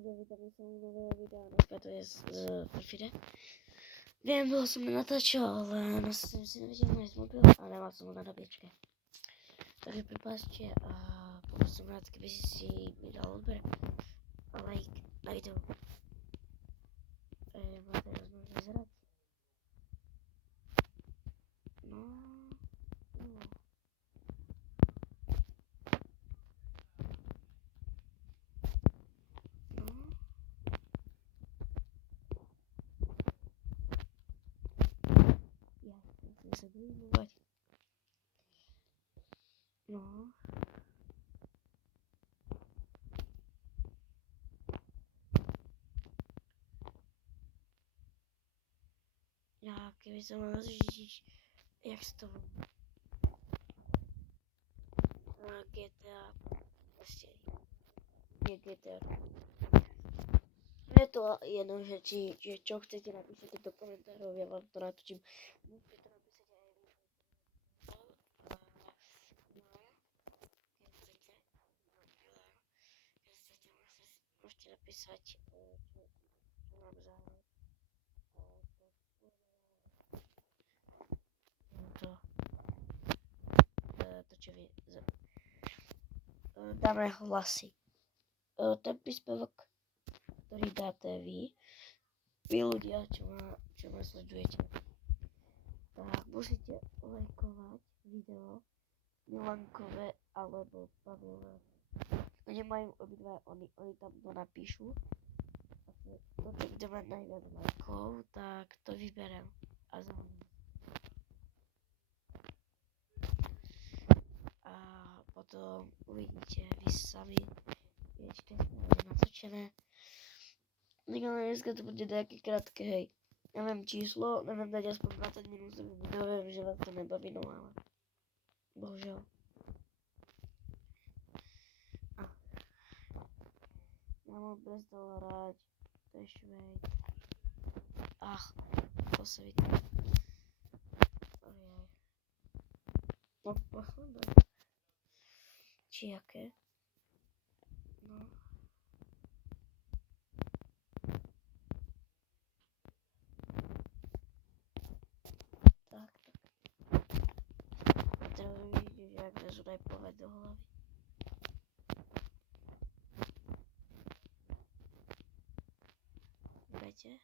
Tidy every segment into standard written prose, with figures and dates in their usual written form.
vítám se u nového videa, dneska to je z Perfide. Vím, dlouho jsem nenatáčel, ale jsem si neviděl můj mobil a nemal jsem ho na nabíječce. Takže pripáčte a pokud som rád, keby si mi dal odber a like na video. Máte rozhodnúť vyzerať? No. Ja musím sa dojmovať. No. Ja, keby som mal rozžiť, jak sa to GTA, proste nie GTA. Je to jedno, že čo chcete napísať do komentárov, ja vám to natočím. Môžete to napísať aj vy. Môžete napísať, čo mám záujem. To čo vy dáme hlasy. Ten príspevok, ktorý dáte vy ľudia, čo ma sledujete, tak musíte lajkovať video Milankové alebo Pavlové. Oni majú obidva, oni tam to napíšu. A toto, kde má najviac lajkov, tak to vyberiem a zvolím. A potom uvidíte vy sami, viete, keď bude natočené. Dneska to bude nejaké krátke, hej. Neviem číslo, neviem dať aspoň 20 minútový video, viem, že vás to nebaví, no ale bohužiaľ. Ja mám prestal hrať, to je švejt. To sa vidí. Ojej. No, pochľadaj. Či jaké? No. Tak. Teraz vidíte, že jak ležu najpoved do hlavy. Viete?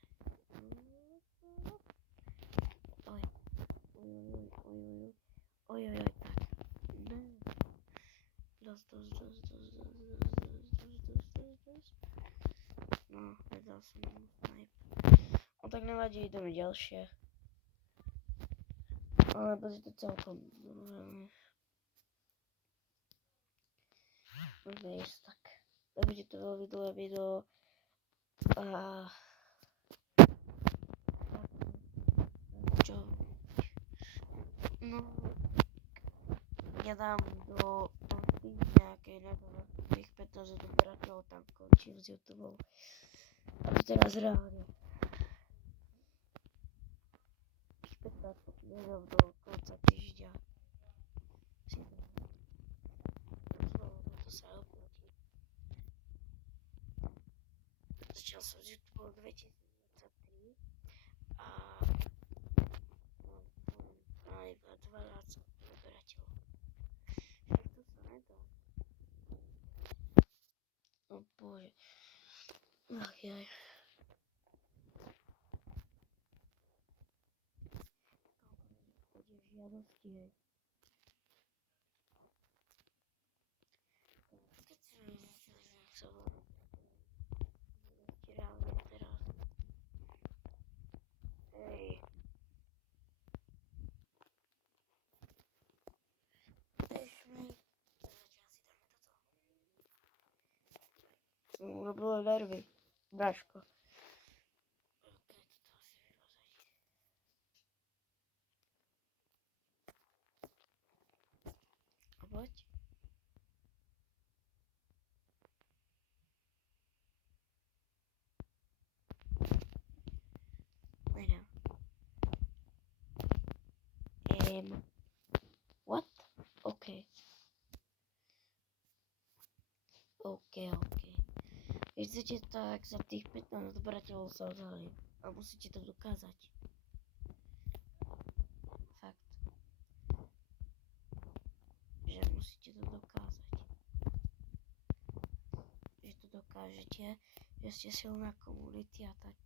Oj, tak. Dosť. No, nedal som mu snipe. No tak nevadí, ideme ďalšie. Alebo si to celkom môžeme ísť tak. Bude to veľmi dlhé video. Čo? No, ja dám do nejakej tých 15 odberateľov, tam končím s YouTubeom. A to teraz reálne. Tých 15 odberateľov do konca týždňa. To sa oplatí. Začal som s YouTubeom 2023 a mám aj 12 odberateľov. To sa nedá. O bože. Ach jaj. Bude žiadosti, hej. Keď sa volá žiadosti reálne teraz. Hej. Urobilo nervy, Braško. A poď. Nejdem. What? OK. Keď chcete, tak za tých 15 odberateľov sa odhalím. A musíte to dokázať. Fakt. Že musíte to dokázať. Že to dokážete, že ste silná komunity a tak.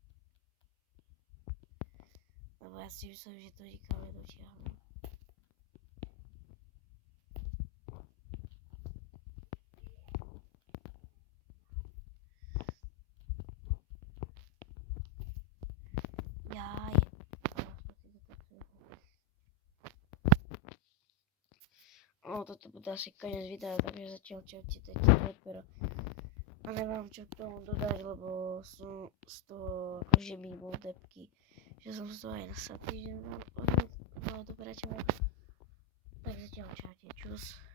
Lebo ja si myslím, že to nikam nedotiahnu. Jaj. No, toto bude asi koniec videa, takže zatiaľ čaute, dajte pero. A nemám čo k tomu dodať, lebo som z toho akože mimo depky. Že som z toho aj nasatý, že mám odmať dobrateľa. Tak zatiaľ čaute, čus.